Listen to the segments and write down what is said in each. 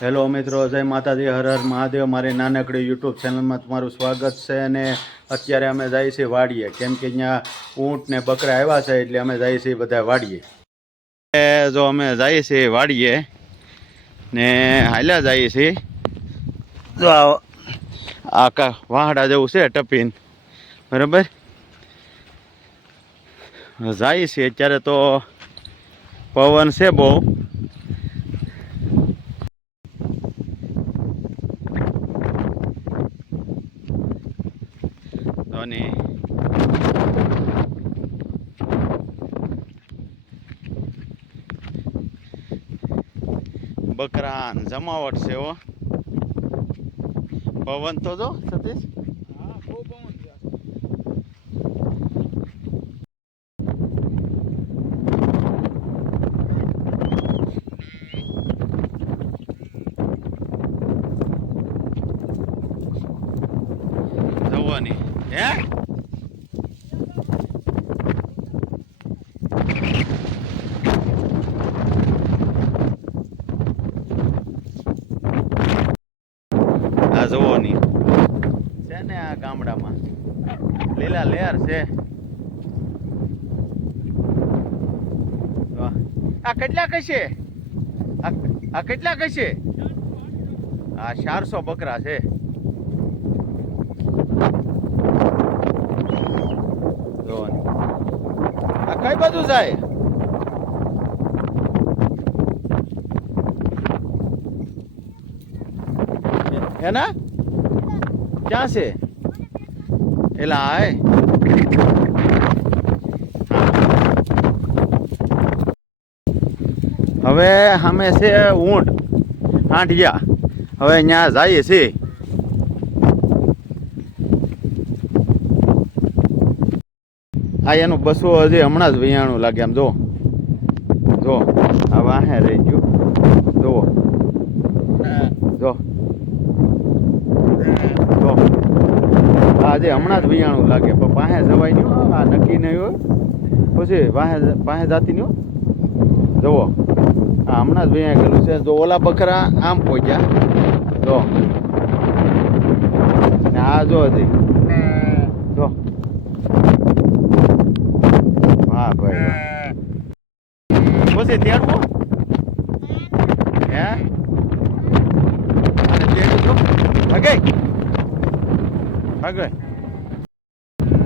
Hello મિત્રો, જય માતાજી, હર હર મહાદેવ. મારી નાનકડી યુટ્યુબ ચેનલમાં તમારું સ્વાગત છે. અને અત્યારે અમે જઈએ છીએ વાડીએ, કેમ કે અહીંયા ઊંટ ને બકરા આવ્યા છે, એટલે અમે જઈએ છીએ બધા વાડીએ. જો અમે જઈએ છીએ વાડીએ ને હાલ્યા જઈએ છીએ. જો આ વાહડા જેવું છે ટપીન, બરાબર. જઈએ છીએ અત્યારે તો પવન છે બહુ. અને બકરા જમાવટ છે હો. પવન તો જો સતીશ, હા બહુ પવન છે. જવાની હે આ જવાની છે ને આ ગામડામાં લીલા લેર છે. આ કેટલા કશે? આ કેટલા કશે? આ 400 બકરા છે. આ કઈ બાજુ જાય? એના ક્યાં છે? એલા આય હવે અમે છે ઊંટ આંઢિયા. હવે અહીંયા જઈએ છીએ. આ એનું બસો હજી હમણાં જ વિયાણું લાગે. આમ જો જો આ વાહે રહી ગયું. જુઓ જો જો આ હજી હમણાં જ વિયાણું લાગે, પણ પાસે જવાય નહીં. આ નક્કી નહીં હોય, પછી પાસે જાતી નહીં. જુઓ આ હમણાં જ વિયા ગયેલું છે. જો ઓલા બકરા આમ પહોંચ્યા જો, ને આ જો હજી જો. હા ભાઈ, પછી તેડવું હે અને તેડું તો હગે હગે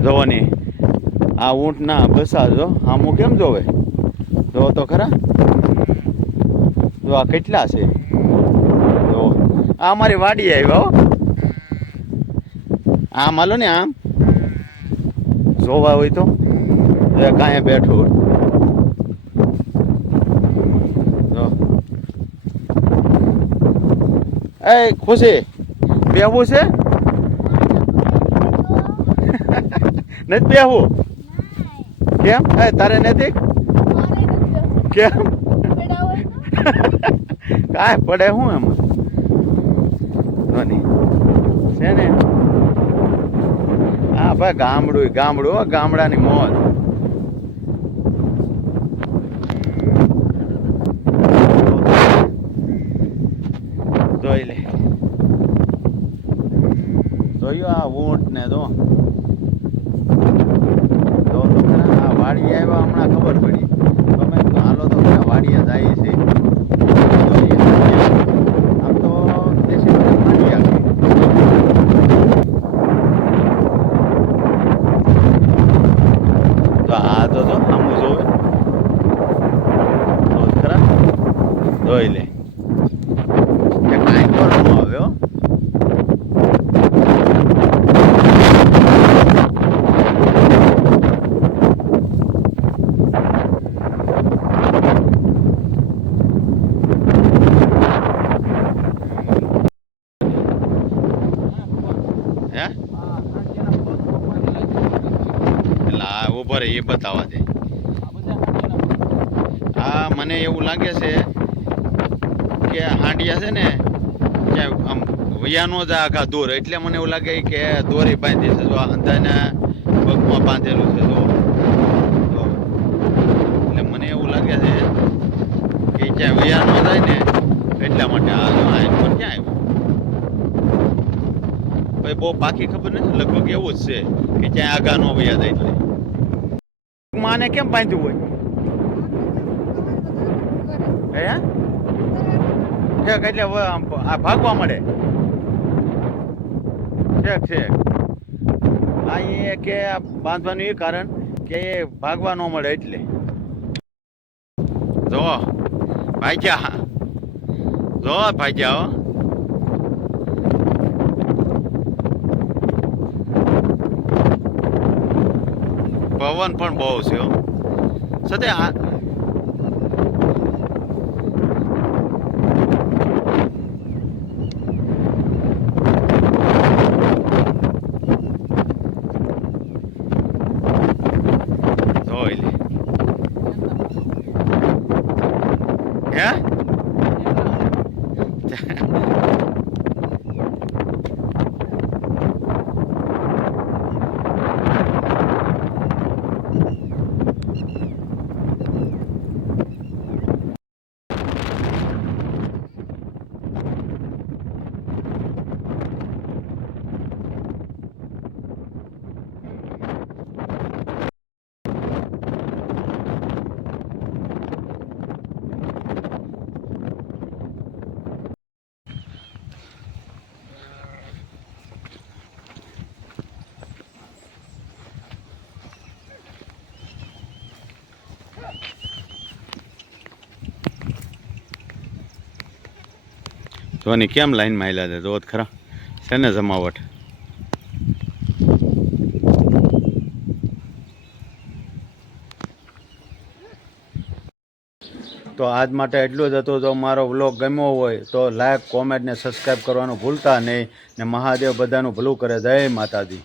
જોવાની. આ ઊંટ ના બસા જો આમું કેમ જોવે, જો તો ખરા. જો આ કેટલા છે. જો આ અમારી વાડી આવ્યા હો. આમ હાલો ને, આમ જોવા હોય તો કાંઈ બેઠું એ ખુશી બેહવું છે? નથી બેહવું? કેમ? તારે નથી કેમ? કાંઈ પડે શું એમાં છે ને. હા ભાઈ, ગામડું ગામડાની મોજ. જોઈ લે, જોયું આ ઊંટ ને જો તો ખરા. આ વાડીએ આવ્યા હમણાં ખબર પડી. તમે હાલો તો ખરા, વાડીએ જાય છે. આમ તો દેશી તો આ તો જો આમું જોવે તો ખરા. જોઈ લે કાંઈ કરવાનું આવ્યો. હે એટલે આ ઉપર એ બતાવવા દે. આ મને એવું લાગે છે કે હાંડિયા છે ને ક્યાં આમ વૈયાનો જ આખા દોર, એટલે મને એવું લાગે કે દોરી બાંધી છે. જો અંધાના પગમાં બાંધેલું છે. જો એટલે મને એવું લાગે છે કે ક્યાં વૈયાનો જાય ને એટલા માટે આ ક્યાં આવ્યા ભાઈ? બહુ પાકી ખબર નથી, લગભગ એવું જ છે કે ક્યાંય આગા નો વયા જાય એટલે. માને કેમ બાંધ્યું હોય? હે ઠેક એટલે આ ભાગવા મળે. ઠેક ઠેક. આ એ કે બાંધવાનું એ કારણ કે એ ભાગવા ન મળે એટલે. જો ભાગ્યા, જો ભાગ્યા. પવન પણ બહુ છે સતે. જોઈ લે. હે જોની કેમ લાઈનમાં આવેલા છે જોત ખરા છે ને જમાવટ. તો આજ માટે એટલું જ હતું. જો મારો વ્લોગ ગમ્યો હોય તો લાઈક, કોમેન્ટ ને સબસ્ક્રાઈબ કરવાનું ભૂલતા નહીં. ને મહાદેવ બધાનું ભલું કરે. જય માતાજી.